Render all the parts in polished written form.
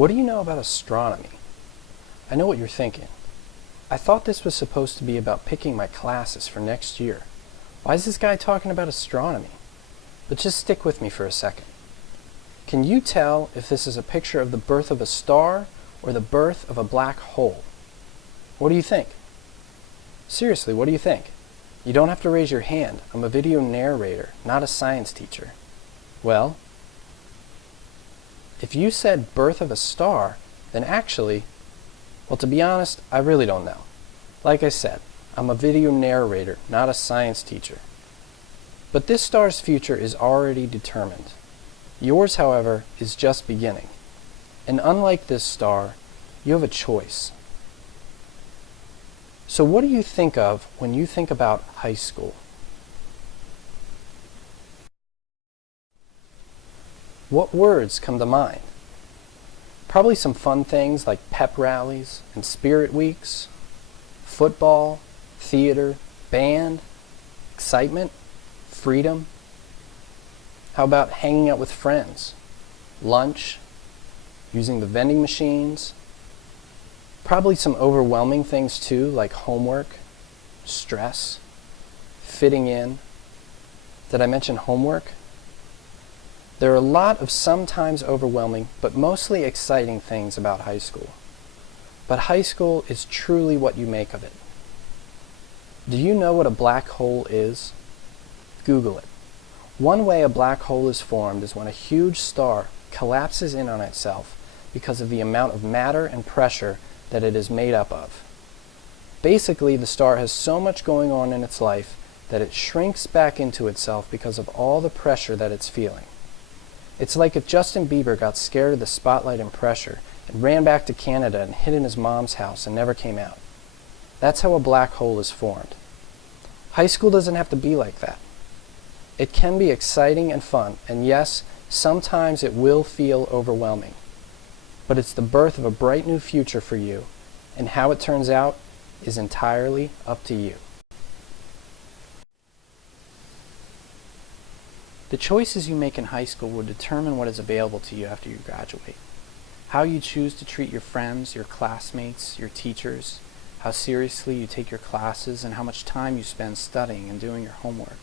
What do you know about astronomy? I know what you're thinking. I thought this was supposed to be about picking my classes for next year. Why is this guy talking about astronomy? But just stick with me for a second. Can you tell if this is a picture of the birth of a star or the birth of a black hole? What do you think? Seriously, what do you think? You don't have to raise your hand. I'm a video narrator, not a science teacher. Well, if you said birth of a star, then actually, well, to be honest, I really don't know. Like I said, I'm a video narrator, not a science teacher. But this star's future is already determined. Yours, however, is just beginning. And unlike this star, you have a choice. So what do you think of when you think about high school? What words come to mind? Probably some fun things like pep rallies and spirit weeks, football, theater, band, excitement, freedom. How about hanging out with friends, lunch, using the vending machines? Probably some overwhelming things too, like homework, stress, fitting in. Did I mention homework? There are a lot of sometimes overwhelming, but mostly exciting things about high school. But high school is truly what you make of it. Do you know what a black hole is? Google it. One way a black hole is formed is when a huge star collapses in on itself because of the amount of matter and pressure that it is made up of. Basically, the star has so much going on in its life that it shrinks back into itself because of all the pressure that it's feeling. It's like if Justin Bieber got scared of the spotlight and pressure and ran back to Canada and hid in his mom's house and never came out. That's how a black hole is formed. High school doesn't have to be like that. It can be exciting and fun, and yes, sometimes it will feel overwhelming. But it's the birth of a bright new future for you, and how it turns out is entirely up to you. The choices you make in high school will determine what is available to you after you graduate. How you choose to treat your friends, your classmates, your teachers, how seriously you take your classes, and how much time you spend studying and doing your homework,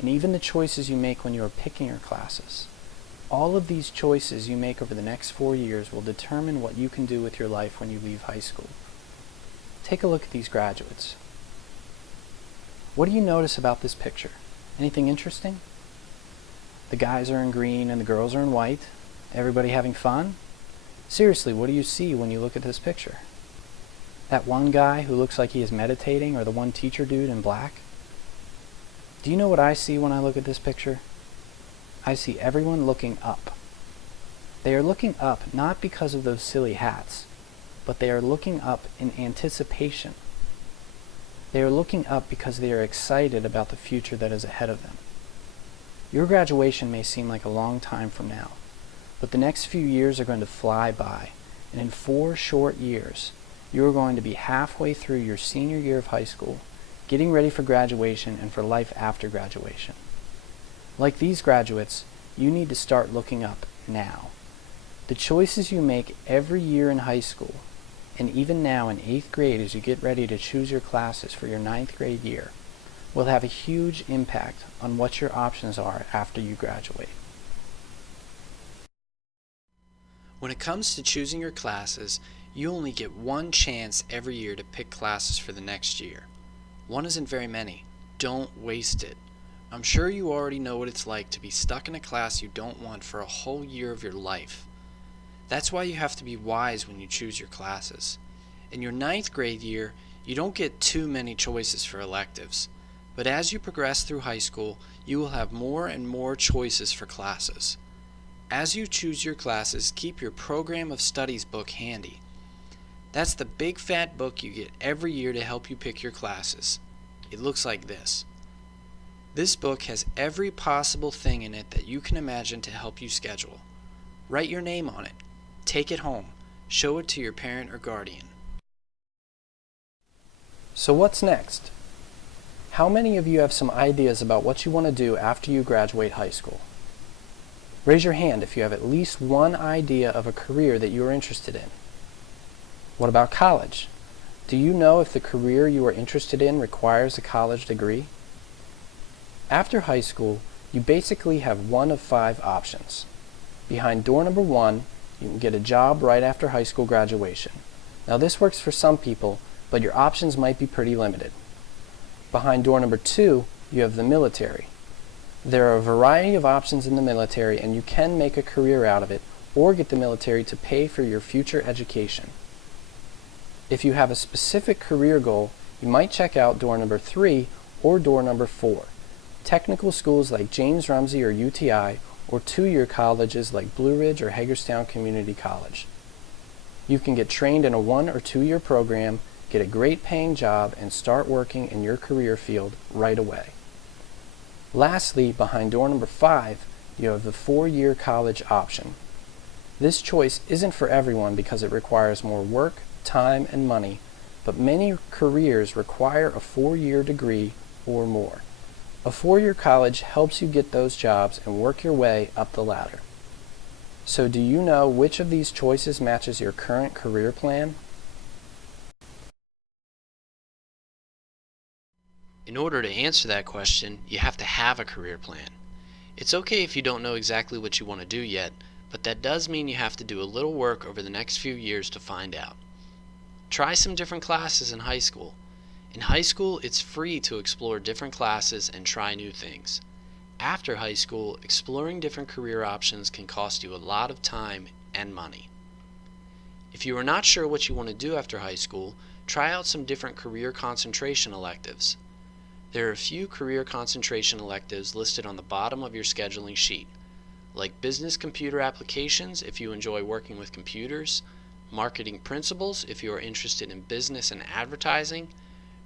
and even the choices you make when you are picking your classes. All of these choices you make over the next 4 years will determine what you can do with your life when you leave high school. Take a look at these graduates. What do you notice about this picture? Anything interesting? The guys are in green and the girls are in white. Everybody having fun? Seriously, what do you see when you look at this picture? That one guy who looks like he is meditating, or the one teacher dude in black? Do you know what I see when I look at this picture? I see everyone looking up. They are looking up not because of those silly hats, but they are looking up in anticipation. They are looking up because they are excited about the future that is ahead of them. Your graduation may seem like a long time from now, but the next few years are going to fly by, and in 4 short years, you are going to be halfway through your senior year of high school, getting ready for graduation and for life after graduation. Like these graduates, you need to start looking up now. The choices you make every year in high school, and even now in 8th grade as you get ready to choose your classes for your 9th grade year, will have a huge impact on what your options are after you graduate. When it comes to choosing your classes, you only get one chance every year to pick classes for the next year. One isn't very many. Don't waste it. I'm sure you already know what it's like to be stuck in a class you don't want for a whole year of your life. That's why you have to be wise when you choose your classes. In your 9th grade year, you don't get too many choices for electives. But as you progress through high school, you will have more and more choices for classes. As you choose your classes, keep your program of studies book handy. That's the big fat book you get every year to help you pick your classes. It looks like this. This book has every possible thing in it that you can imagine to help you schedule. Write your name on it. Take it home. Show it to your parent or guardian. So what's next? How many of you have some ideas about what you want to do after you graduate high school? Raise your hand if you have at least one idea of a career that you are interested in. What about college? Do you know if the career you are interested in requires a college degree? After high school, you basically have one of 5 options. Behind door number 1, you can get a job right after high school graduation. Now this works for some people, but your options might be pretty limited. Behind door number 2, you have the military. There are a variety of options in the military, and you can make a career out of it or get the military to pay for your future education. If you have a specific career goal, you might check out door number 3 or door number 4. Technical schools like James Rumsey or UTI, or 2-year colleges like Blue Ridge or Hagerstown Community College. You can get trained in a 1 or 2-year program, get a great paying job, and start working in your career field right away. Lastly, behind door number 5, you have the 4-year college option. This choice isn't for everyone because it requires more work, time, and money, but many careers require a 4-year degree or more. A 4-year college helps you get those jobs and work your way up the ladder. So do you know which of these choices matches your current career plan? In order to answer that question, you have to have a career plan. It's okay if you don't know exactly what you want to do yet, but that does mean you have to do a little work over the next few years to find out. Try some different classes in high school. In high school, it's free to explore different classes and try new things. After high school, exploring different career options can cost you a lot of time and money. If you are not sure what you want to do after high school, try out some different career concentration electives. There are a few career concentration electives listed on the bottom of your scheduling sheet, like business computer applications if you enjoy working with computers, marketing principles if you are interested in business and advertising,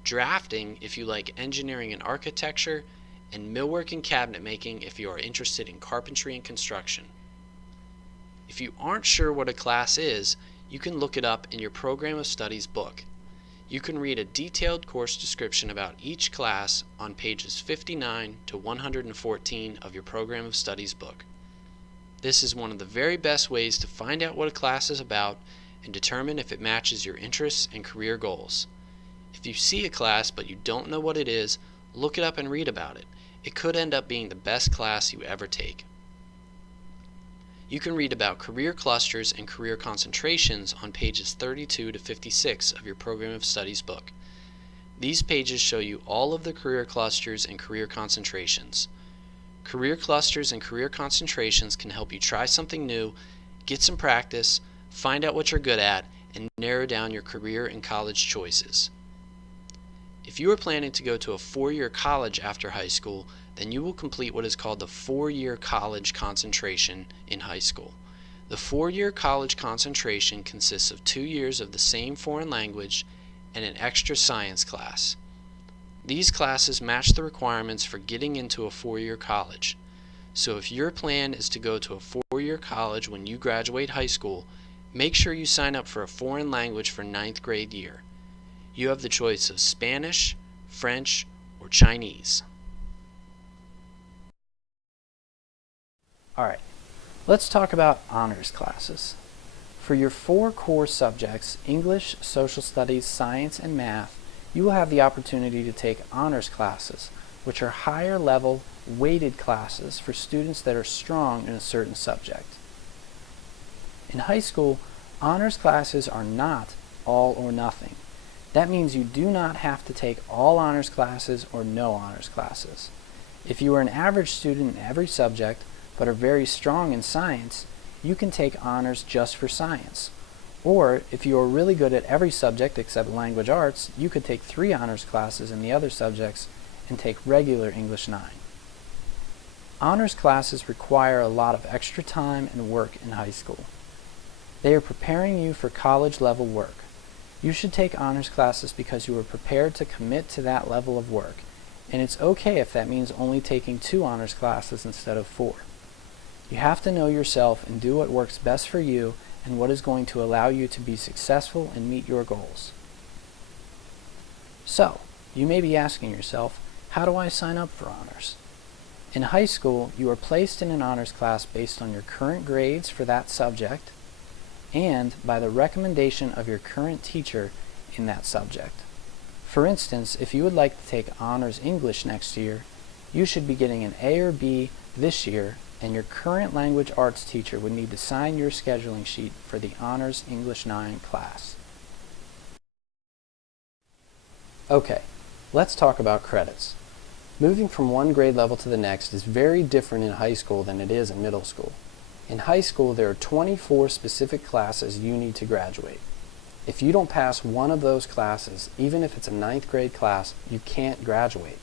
drafting if you like engineering and architecture, and millwork and cabinet making if you are interested in carpentry and construction. If you aren't sure what a class is, you can look it up in your Program of Studies book. You can read a detailed course description about each class on pages 59 to 114 of your Program of Studies book. This is one of the very best ways to find out what a class is about and determine if it matches your interests and career goals. If you see a class but you don't know what it is, look it up and read about it. It could end up being the best class you ever take. You can read about career clusters and career concentrations on pages 32 to 56 of your Program of Studies book. These pages show you all of the career clusters and career concentrations. Career clusters and career concentrations can help you try something new, get some practice, find out what you're good at, and narrow down your career and college choices. If you are planning to go to a 4-year college after high school, then you will complete what is called the 4-year college concentration in high school. The 4-year college concentration consists of 2 years of the same foreign language and an extra science class. These classes match the requirements for getting into a 4-year college. So if your plan is to go to a 4-year college when you graduate high school, make sure you sign up for a foreign language for 9th grade year. You have the choice of Spanish, French, or Chinese. Alright, let's talk about honors classes. For your 4 core subjects, English, Social Studies, Science, and Math, you will have the opportunity to take honors classes, which are higher level, weighted classes for students that are strong in a certain subject. In high school, honors classes are not all or nothing. That means you do not have to take all honors classes or no honors classes. If you are an average student in every subject, but are very strong in science, you can take honors just for science. Or, if you are really good at every subject except language arts, you could take 3 honors classes in the other subjects and take regular English 9. Honors classes require a lot of extra time and work in high school. They are preparing you for college level work. You should take honors classes because you are prepared to commit to that level of work, and it's okay if that means only taking 2 honors classes instead of 4. You have to know yourself and do what works best for you and what is going to allow you to be successful and meet your goals. So, you may be asking yourself, how do I sign up for honors? In high school, you are placed in an honors class based on your current grades for that subject and by the recommendation of your current teacher in that subject. For instance, if you would like to take honors English next year, you should be getting an A or B this year, and your current language arts teacher would need to sign your scheduling sheet for the Honors English 9 class. Okay, let's talk about credits. Moving from one grade level to the next is very different in high school than it is in middle school. In high school, there are 24 specific classes you need to graduate. If you don't pass one of those classes, even if it's a 9th grade class, you can't graduate.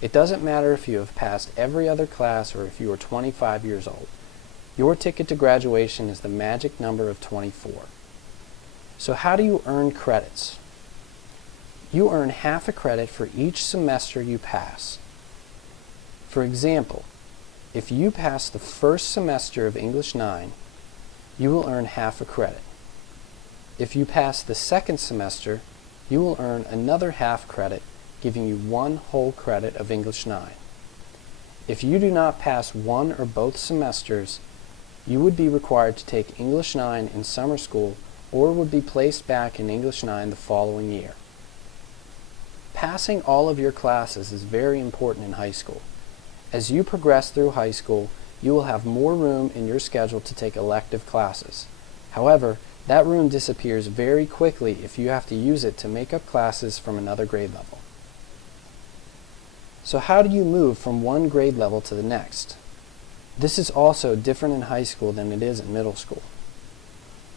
It doesn't matter if you have passed every other class or if you are 25 years old. Your ticket to graduation is the magic number of 24. So how do you earn credits? You earn half a credit for each semester you pass. For example, if you pass the first semester of English 9, you will earn half a credit. If you pass the second semester, you will earn another half credit, giving you one whole credit of English 9. If you do not pass one or both semesters, you would be required to take English 9 in summer school or would be placed back in English 9 the following year. Passing all of your classes is very important in high school. As you progress through high school, you will have more room in your schedule to take elective classes. However, that room disappears very quickly if you have to use it to make up classes from another grade level. So how do you move from one grade level to the next? This is also different in high school than it is in middle school.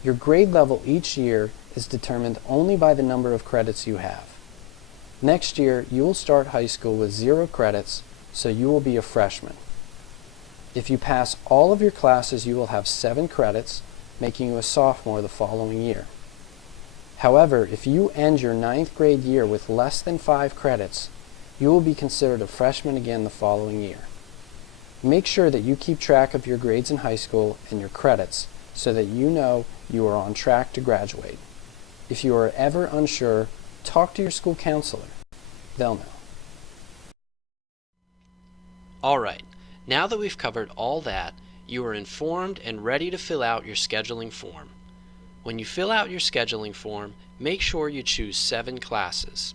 Your grade level each year is determined only by the number of credits you have. Next year, you will start high school with 0 credits, so you will be a freshman. If you pass all of your classes, you will have 7 credits, making you a sophomore the following year. However, if you end your 9th grade year with less than 5 credits, you will be considered a freshman again the following year. Make sure that you keep track of your grades in high school and your credits so that you know you are on track to graduate. If you are ever unsure, talk to your school counselor. They'll know. Alright, now that we've covered all that, you are informed and ready to fill out your scheduling form. When you fill out your scheduling form, make sure you choose 7 classes.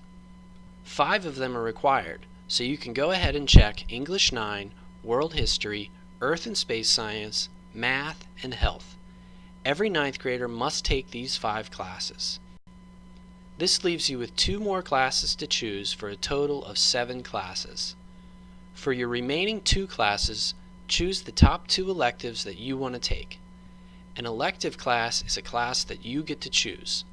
5 of them are required, so you can go ahead and check English 9, World History, Earth and Space Science, Math, and Health. Every 9th grader must take these 5 classes. This leaves you with 2 more classes to choose for a total of 7 classes. For your remaining 2 classes, choose the top 2 electives that you want to take. An elective class is a class that you get to choose.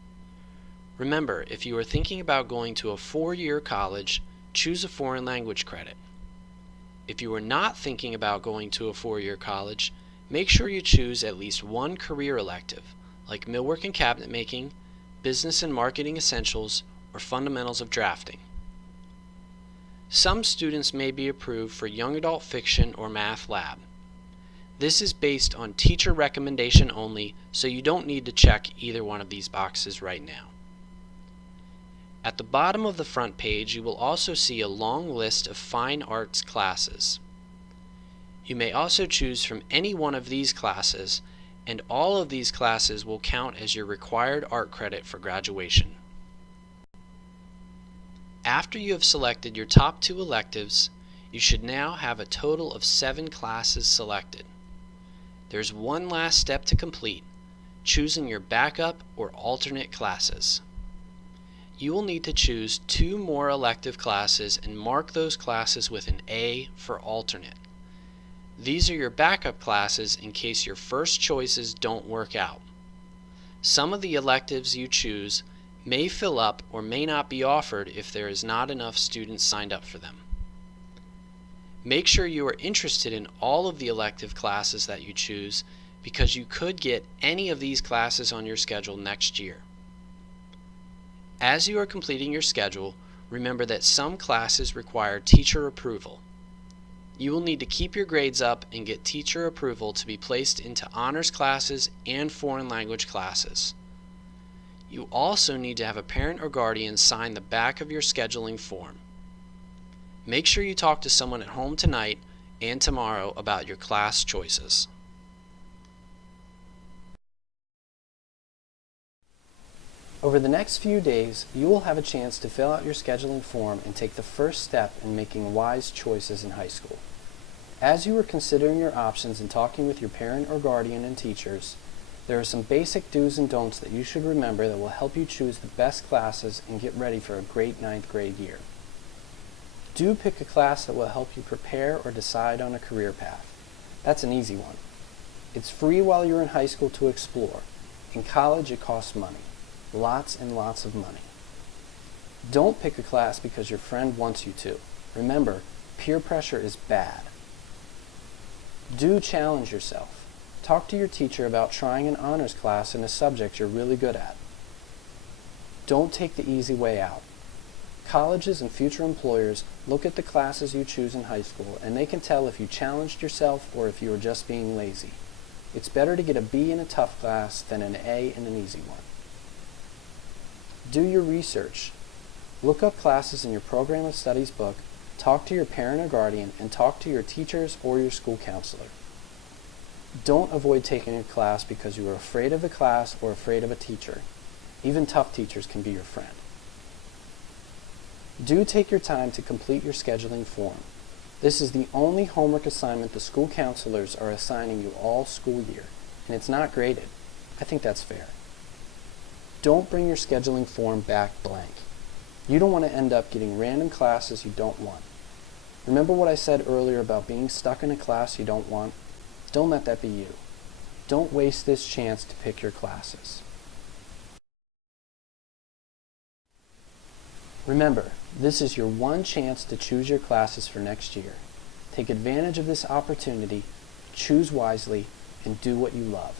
Remember, if you are thinking about going to a 4-year college, choose a foreign language credit. If you are not thinking about going to a 4-year college, make sure you choose at least 1 career elective, like millwork and cabinet making, business and marketing essentials, or fundamentals of drafting. Some students may be approved for young adult fiction or math lab. This is based on teacher recommendation only, so you don't need to check either one of these boxes right now. At the bottom of the front page, you will also see a long list of fine arts classes. You may also choose from any one of these classes, and all of these classes will count as your required art credit for graduation. After you have selected your top 2 electives, you should now have a total of 7 classes selected. There's one last step to complete, choosing your backup or alternate classes. You will need to choose 2 more elective classes and mark those classes with an A for alternate. These are your backup classes in case your first choices don't work out. Some of the electives you choose may fill up or may not be offered if there is not enough students signed up for them. Make sure you are interested in all of the elective classes that you choose because you could get any of these classes on your schedule next year. As you are completing your schedule, remember that some classes require teacher approval. You will need to keep your grades up and get teacher approval to be placed into honors classes and foreign language classes. You also need to have a parent or guardian sign the back of your scheduling form. Make sure you talk to someone at home tonight and tomorrow about your class choices. Over the next few days, you will have a chance to fill out your scheduling form and take the first step in making wise choices in high school. As you are considering your options and talking with your parent or guardian and teachers, there are some basic do's and don'ts that you should remember that will help you choose the best classes and get ready for a great 9th grade year. Do pick a class that will help you prepare or decide on a career path. That's an easy one. It's free while you're in high school to explore. In college, it costs money. Lots and lots of money. Don't pick a class because your friend wants you to. Remember, peer pressure is bad. Do challenge yourself. Talk to your teacher about trying an honors class in a subject you're really good at. Don't take the easy way out. Colleges and future employers look at the classes you choose in high school and they can tell if you challenged yourself or if you were just being lazy. It's better to get a B in a tough class than an A in an easy one. Do your research. Look up classes in your program of studies book, talk to your parent or guardian, and talk to your teachers or your school counselor. Don't avoid taking a class because you are afraid of the class or afraid of a teacher. Even tough teachers can be your friend. Do take your time to complete your scheduling form. This is the only homework assignment the school counselors are assigning you all school year, and it's not graded. I think that's fair. Don't bring your scheduling form back blank. You don't want to end up getting random classes you don't want. Remember what I said earlier about being stuck in a class you don't want? Don't let that be you. Don't waste this chance to pick your classes. Remember, this is your one chance to choose your classes for next year. Take advantage of this opportunity, choose wisely, and do what you love.